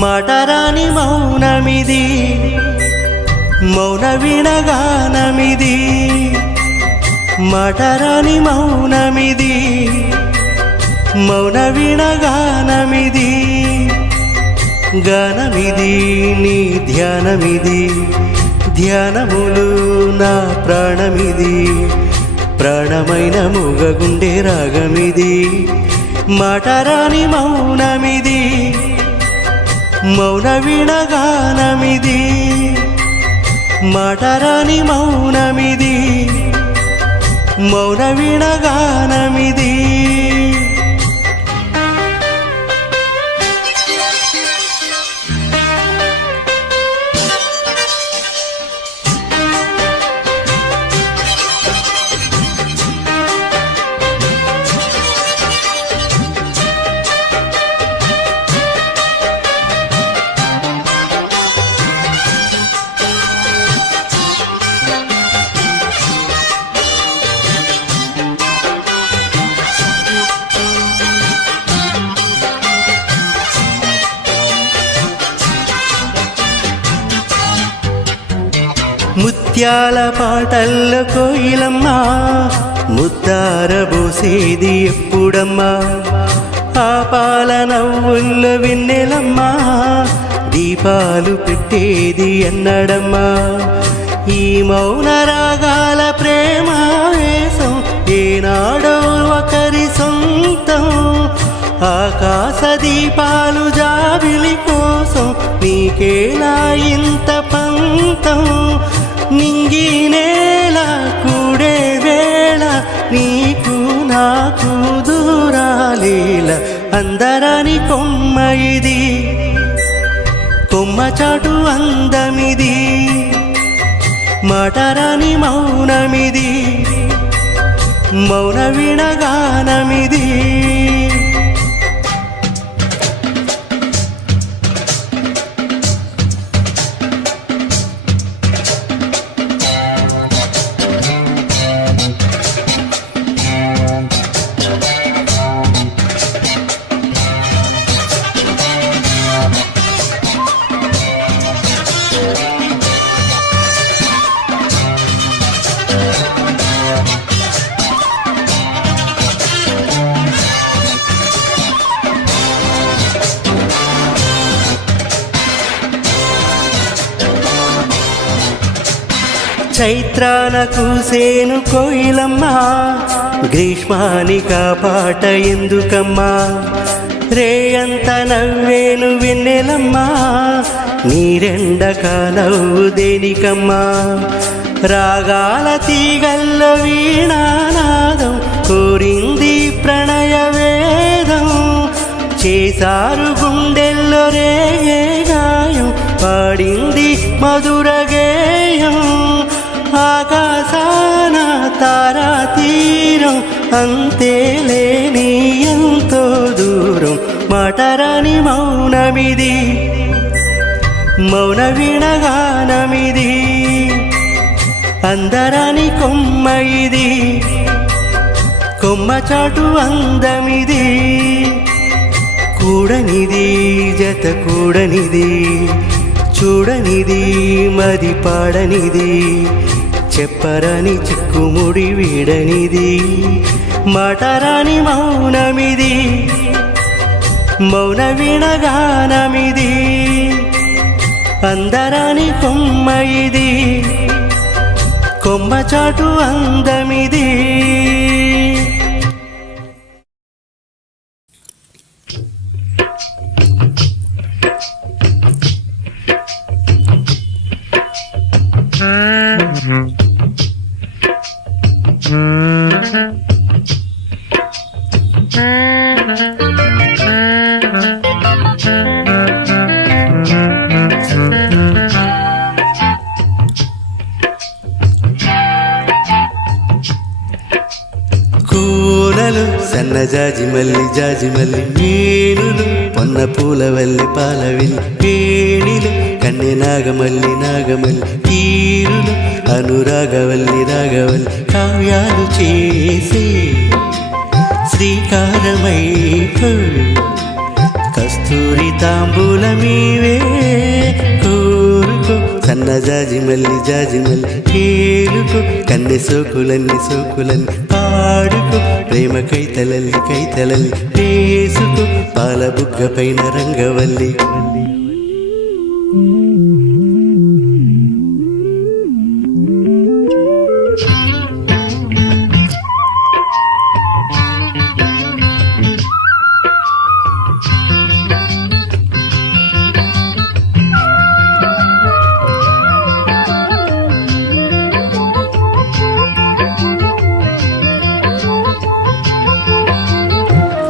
మాటరాని మౌనమిది, మౌన వినగానమిది. మాటరాని మౌనమిది, మౌన వినగానమిది. గానమిది నీ ధ్యానమిది, ధ్యానములు నా ప్రాణమిది. ప్రాణమైన మూగగుండె రాగమిది. మాటరాని మౌనమిది, మౌన వినగానమిది. మాటరాని మౌనమిది, మౌన వినగానమిది. ముత్యాల పాటల్లో కోయిలమ్మా, ముద్దారబోసేది ఎప్పుడమ్మా. ఆ పాల నవ్వుల్లో వెన్నెలమ్మా, దీపాలు పెట్టేది ఎన్నడమ్మా. ఈ మౌన రాగాల ప్రేమ వేసం ఏనాడో ఒకరి సొంతం. ఆకాశ దీపాలు జాబిలి కోసం నీకేలా ఇంత పంతం. నింగి నేల కూడే వేళ నీకు నాకు దూరాలేల. అందరాని కొమ్మ ఇది, కొమ్మ చాటు అందమిది. మాటరాని మౌనమిది, మౌన వినగానమిది. చైత్రాన కూసేను కోయిలమ్మా, గ్రీష్మానిక పాట ఎందుకమ్మా. రేయంత నవ్వేను వెన్నెలమ్మా, నీరెండక నవ్వు దేనికమ్మా. రాగాల తీగల్లో వీణానాదం కోరింది ప్రణయ వేదం. చేసారు గుండెల్లో రేగే గాయం, పాడింది మధుర గేయం. ఆకాశాన తారా తీరం, అంతేలేని ఎంతో దూరం. మాటరాని మౌనమిది, మౌన వినగానమిది. అందరాని కొమ్మ ఇది, కొమ్మ చాటు అందమిది. కూడనిది జత కూడనిది, చూడనిది మది పాడనిది. చెప్పరాని చిక్కుముడి వీడనిది. మాటరాని మౌనమిది, మౌన వినగానమిది. అందరాని కొమ్మ ఇది, కొమ్మ చాటు అందమిది. జాజి మల్లి మీనులు పొన్న పూలవల్లి పాలవిల్లి వేణిలు కన్నె నాగమల్లి తీరులు అనురాగవల్లి కావ్యాలు చేసే శ్రీకారమై కస్తూరి తాంబూలమీవే కోరుకో సన్నజాజి మల్లి ఏలుకో కన్నె సోకులన్నీ పాడుకో ప్రేమ కైతలల్లి వేసుకో పాల బుగ్గ పైన రంగవల్లి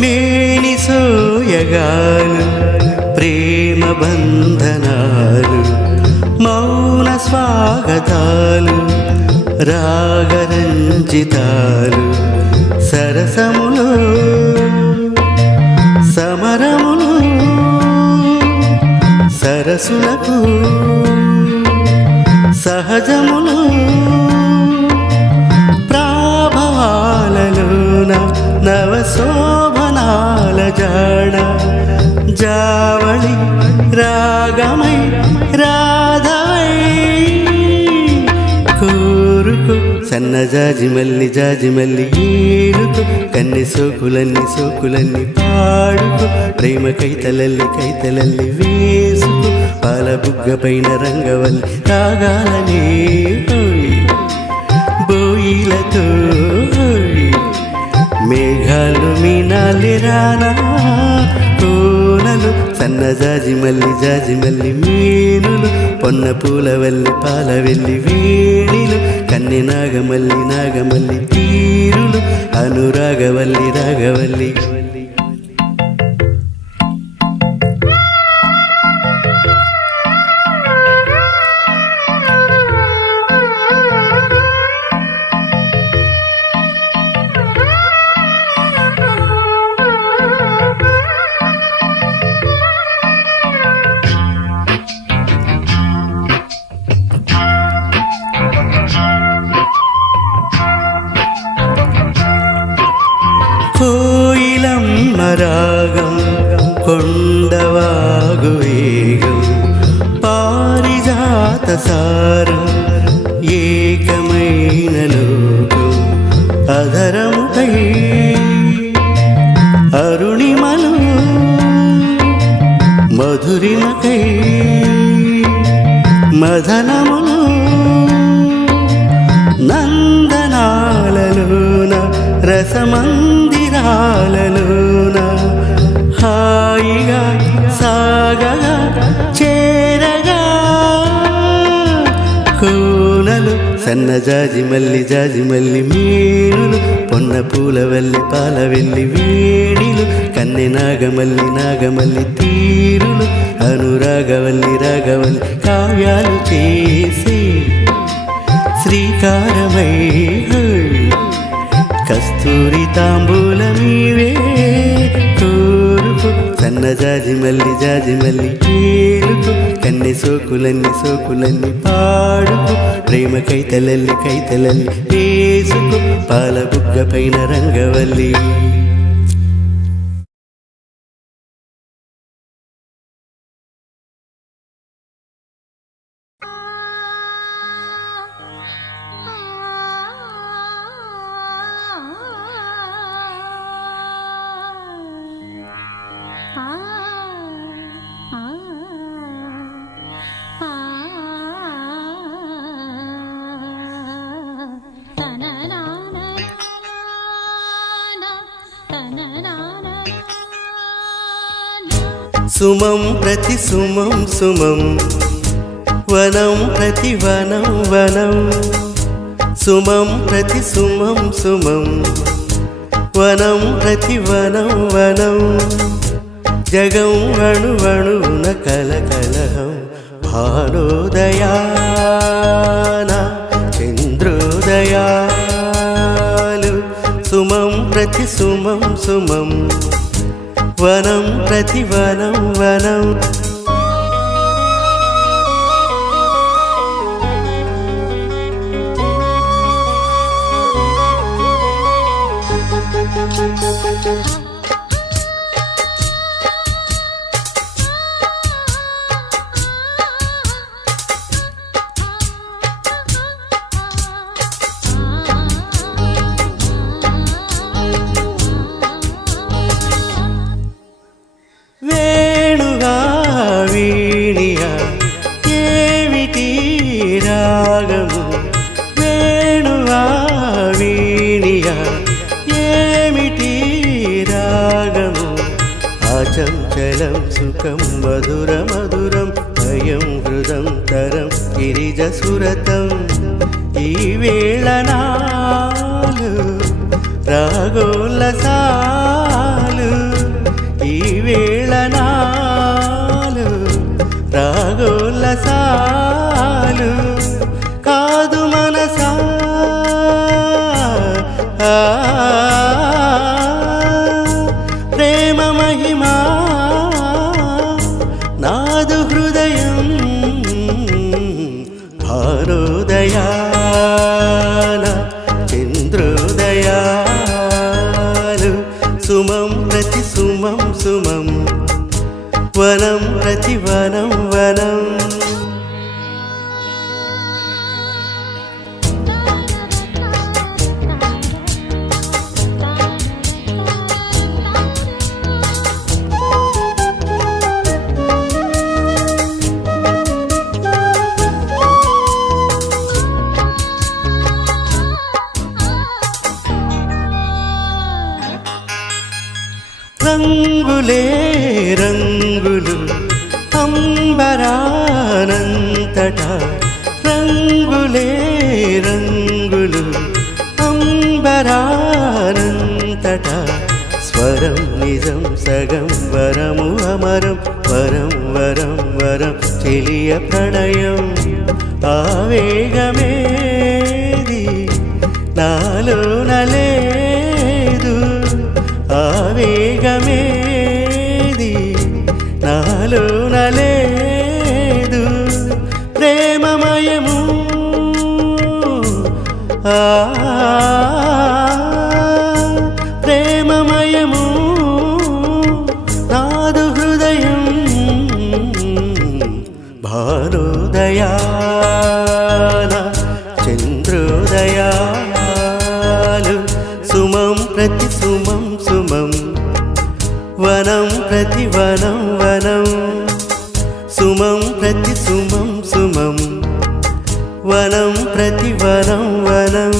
మేని సోయగాలు ప్రేమ బంధనాలు మౌన స్వాగతాలు రాగరంజితాలు సరసములు సమరములు సరసులకు సహజములు ప్రాభవాలలోన నవశోభనాల జాడ జావళి రాగమై రాధవై కోరుకో సన్నజాజి మల్లి ఏలుకో కన్నె సోకులన్నీ పాడుకో ప్రేమ కైతలల్లి వేసుకో పాల బుగ్గ పైన రంగవల్లి రాగాలనే బోయిలతో మేఘాలు మీనాలి రానా కోనలు సన్నజాజి మల్లి మీనులు పొన్న పూలవల్లి పాలవెల్లి వేణిలు కన్నె నాగమల్లి తీరులు అనురాగవల్లి కోయిలమ్మ రాగం కొండవాగు వేగం పారిజాత సారం ఏకమైన లోకం అధరముపై అరుణిమలు మధురిమకై మదనములు నందనాలలోన రసమందిరాలలోన హాయిగా సాగగా చేరగా కోనలు సన్నజాజి మల్లి మీనులు పొన్న పూలవల్లి పాలవెల్లి వేణిలు కన్నె నాగమల్లి తీరులు అనురాగవల్లి కావ్యాలు చేసే శ్రీకారమై కస్తూరి తాంబూలమీవే కోరుకో సన్నజాజి మల్లి ఏలుకో కన్నె సోకులన్నీ పాడుకో ప్రేమ కైతలల్లి వేసుకో పాల బుగ్గ పైన రంగవల్లి సుమం ప్రతి సుమం వనం ప్రతి వనం సుమం ప్రతి సుమం వనం ప్రతి వనం జగం అణువణున కలకలహం భానోదయాన చంద్రోదయాలు సుమం ప్రతి ప్రతి సుమం సుమం వనం ప్రతి వనం వనం వేణుగా వీణియా ఏమిటి రాగము వేణుగా వీణియా ఏమిటి రాగము అచంచలం సుఖం మధుర మధురం భయం హృదం తరం గిరిజసురతం ఈ వేళ నాలు రాగోల్లసాలు ఈ వేళ నాలు రాగోల్లసాలు కాదు మనసా ప్రేమ మహిమా నాదు హృదయం భారోదయాన చంద్రోదయాలు సుమం ప్రతి సుమం సుమం వనం ప్రతి వనం వనం రంగులే రంగులు అంబరానంతట రంగులే రంగులు అంబరానంతట స్వరం నిజం సగం వరము అమరం వరం వరం వరం చెలియ ప్రణయం ఆవేగమేది నాలో నలేదు ఆవేగమేది నాలో నలేదు ప్రేమమయము ప్రేమమయము నాదు హృదయం భారోదయాన చంద్రోదయాలు సుమం ప్రతి సుమం సుమం వనం ప్రతి వనం వనం సుమం ప్రతి సుమం సుమం వనం ప్రతి వనం వనం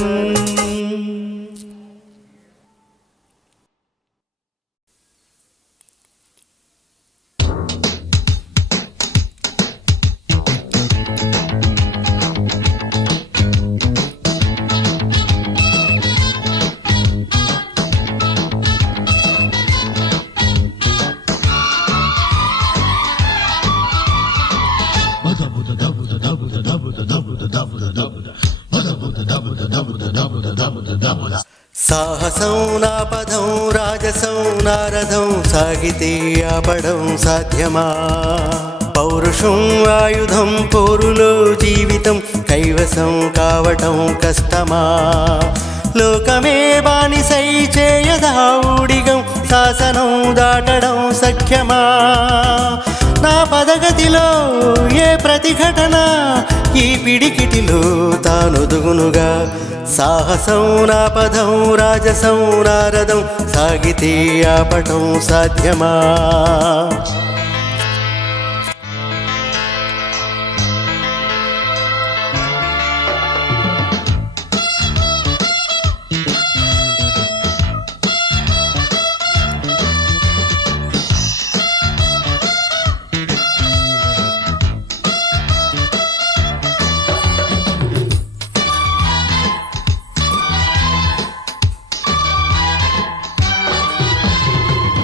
సాహసం నా పదం రాజసం నారథం సాగితే ఆపడం సాధ్యమా పౌరుషం ఆయుధం పోరులో జీవితం కైవసం కావటం కష్టమా లోకమే బానిసై చేయదా ఊడిగం శాసనం దాటడం సఖ్యమా నా పదగతిలో ఏ ప్రతిఘటన ఈ పిడికిటిలో తానొదుగునుగా సాహసం నా పదం రాజసం నారథం సాగితే ఆపటం సాధ్యమా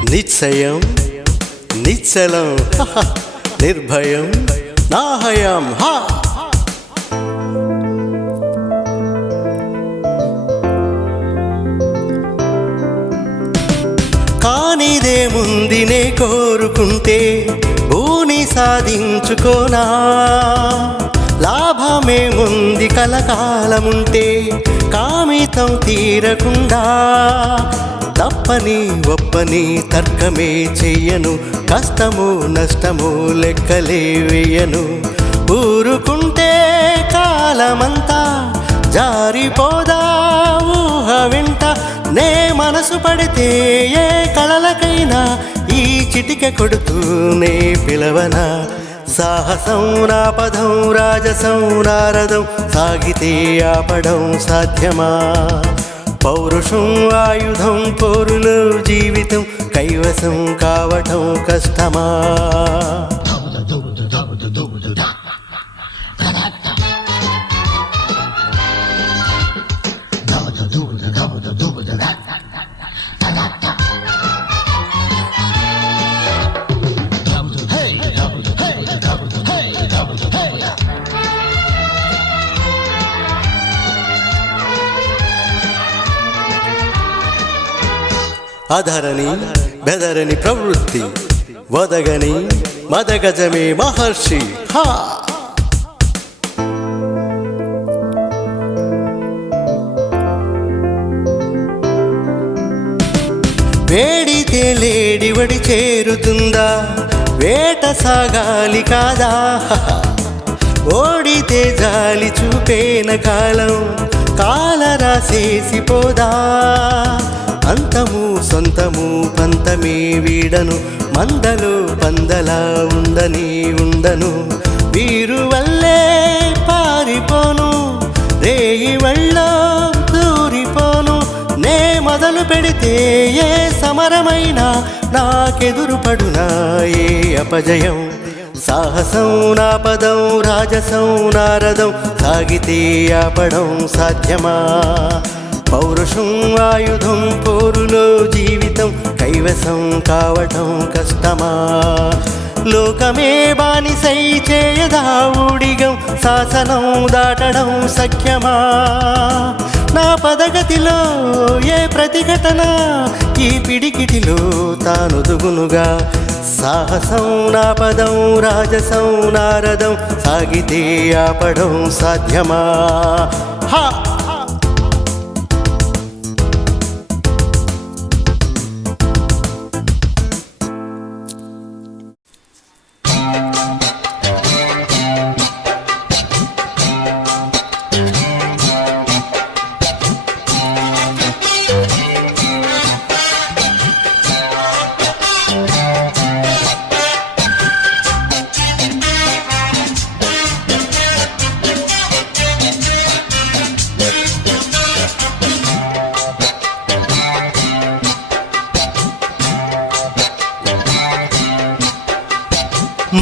నిశ్చయం నిశ్చలం నిర్భయం నాహయం హా ఏముందినే కోరుకుంటే భూని సాధించుకోనా, లాభమేముంది కలకాలముంటే కామితం తీరకుండా. తప్పని ఒప్పని తర్కమే చెయ్యను, కష్టము నష్టము లెక్కలే వేయను. ఊరుకుంటే కాలమంతా జారిపోదా ఊహ వెంట. నే మనసు పడితే ఏ కళలకైనా ఈ చిటికె కొడుతూనే పిలవనా. సాహసం నా పదం రాజసం నారదం, సాగితే ఆపడం సాధ్యమా. పౌరుషం ఆయుధం పోరులో జీవితం, కైవసం కావటం కష్టమా. అధరని బెదరని ప్రవృత్తి, వదగని మదగజమే మహర్షి. హా వేడితే లేడివడి చేరుతుందా, వేట సాగాలి కాదా. ఓడితే జాలి చూపేన కాలం, కాలరాసేసిపోదా. అంతము సొంతము పంతమే వీడను, మందలు పందలా ఉండని ఉండను. వీరు వల్లే పారిపోను, రేయి వెళ్ళో దూరిపోను. నే మొదలు పెడితే ఏ సమరమైనా నాకెదురు పడునా ఏ అపజయం. సాహసం నా పదం రాజసం నారదం, సాగితే ఆపడం సాధ్యమా. పౌరుషం ఆయుధం పోరులో జీవితం, కైవసం కావటం కష్టమా. లోకమే బానిసై చేయదా ఊడిగం, శాసనం దాటడం సఖ్యమా. నా పదగతిలో ఏ ప్రతిఘటన ఈ పిడికిటిలో తానుదుగునుగా. సాహసం నా పదం రాజసం నారదం, సాగితే ఆపడం సాధ్యమా. హా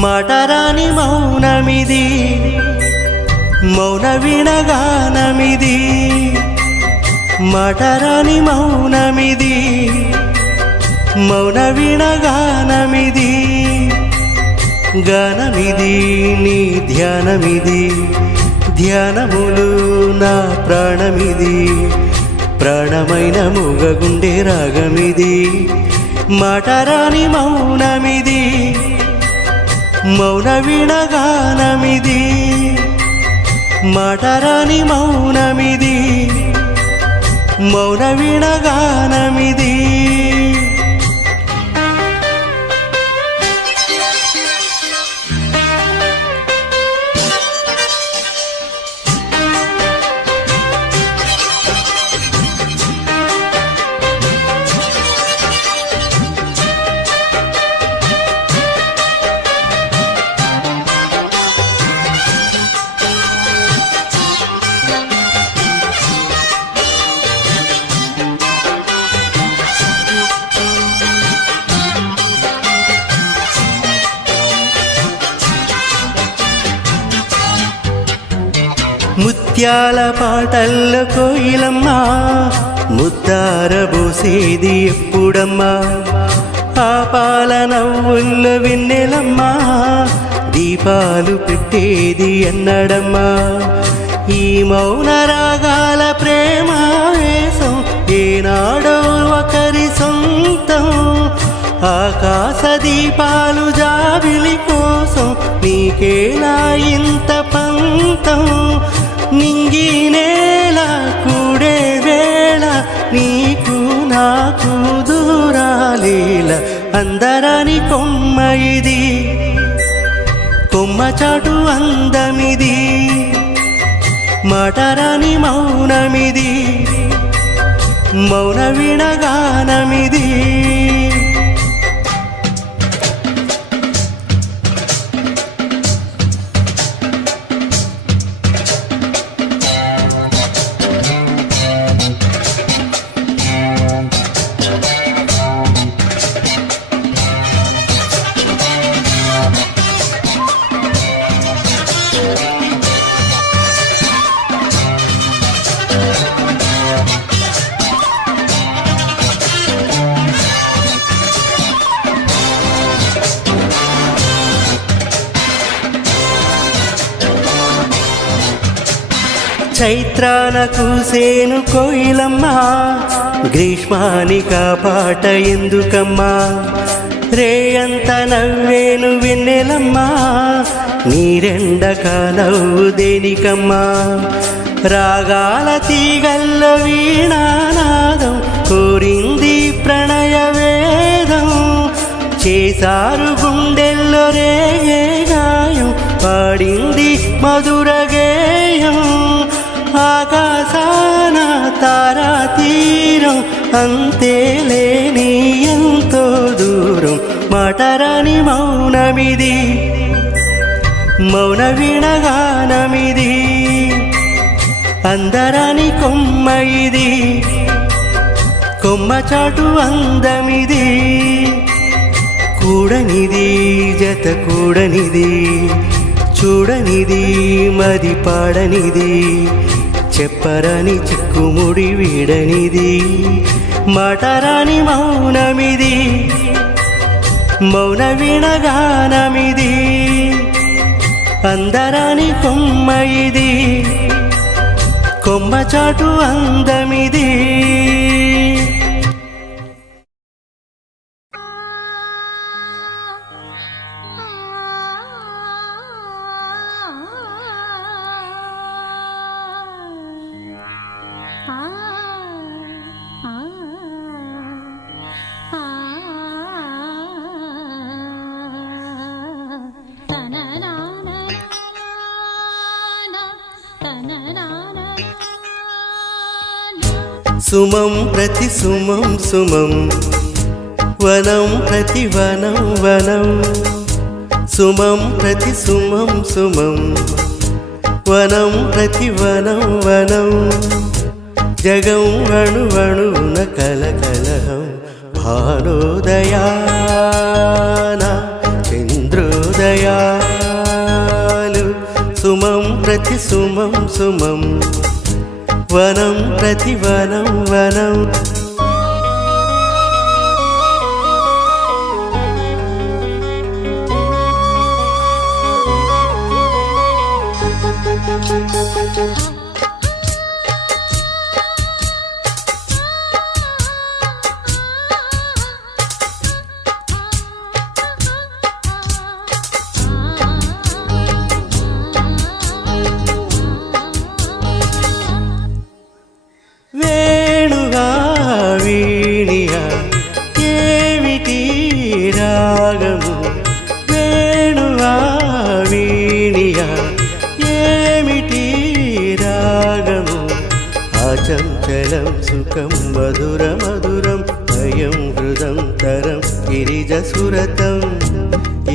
మాటరాని మౌనమిది, మౌన వీణగానమిది. మాటరాని మౌనమిది, మౌన వీణగానమిది. గానమిది నీ ధ్యానమిది, ధ్యానములు నా ప్రాణమిది. ప్రాణమైన మూగగుండె రాగమిది. మాటరాని మౌనమిది, మౌన వీణగానమిది. మాటరాని మౌనమిది, మౌన వీణగానమిది. ముత్యాల పాటల్లో కోయిలమ్మా, ముద్దారబోసేది ఎప్పుడమ్మా. ఆ పాల నవ్వుల్లో వెన్నెలమ్మా, దీపాలు పెట్టేది ఎన్నడమ్మా. ఈ మౌన రాగాల ప్రేమ వేసం ఏనాడో ఒకరి సొంతం. ఆకాశ దీపాలు జాబిలి కోసం నీకేలా ఇంత పంతం నింగి నేల కూడే వేళ నీకు నాకు దూరాలేల అందరని కొమ్మ ఇది కొమ్మ చాటు అందమిది మాటరాని మౌనమిది మౌన వినగానమిది చైత్రాన కూసేను కోయిలమ్మా గ్రీష్మానిక పాట ఎందుకమ్మా రేయంత నవ్వేను వెన్నెలమ్మా నీరెండక నవ్వు దేనికమ్మా రాగాల తీగల్ల వీణానాదం కోరింది ప్రణయ వేదం చేసారు గుండెల్లో రేగే గాయం పాడింది మధుర గేయం ఆకాశాన తారా తీరం అంతేలేని ఎంతో దూరం మాటరాని మౌనమిది మౌన వినగానమిది అందరాని కొమ్మ ఇది కొమ్మ చాటు అందమిది కూడనిది జత కూడనిది చూడనిది మది పాడనిది చెప్పరాని చిక్కుముడి వీడనిది మాటరాని మౌనమిది మౌన వినగానమిది అందరాని కొమ్మ ఇది కొమ్మ చాటు అందమిది సుమం ప్రతి సుమం సుమం వనం ప్రతి వనం వనం సుమం ప్రతి సుమం సుమం వనం ప్రతి వనం వనం జగం అణువణువున కలకలహం భానోదయాన చంద్రోదయాలు సుమం ప్రతి సుమం సుమం వనం ప్రతి వనం వనం రాగము వేణువా వీణియా ఏమిటి రాగము ఆచంచలం సుఖం మధుర మధురం భయం హృదం తరం గిరిజ సురతం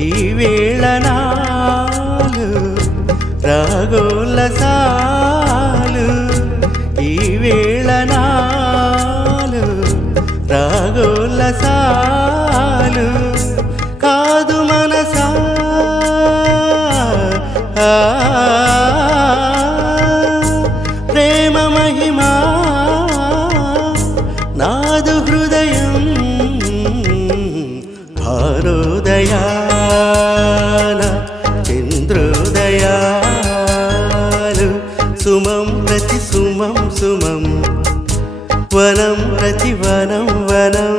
ఈ వేళ నాలు రాగోల్లసాలు ఈ వేళ నాలు రాగోల్లసాలు కాదు మనసా ప్రేమ మహిమా నాదు హృదయం భారోదయాన చంద్రోదయాలు సుమం ప్రతి సుమం సుమం వనం ప్రతి వనం వనం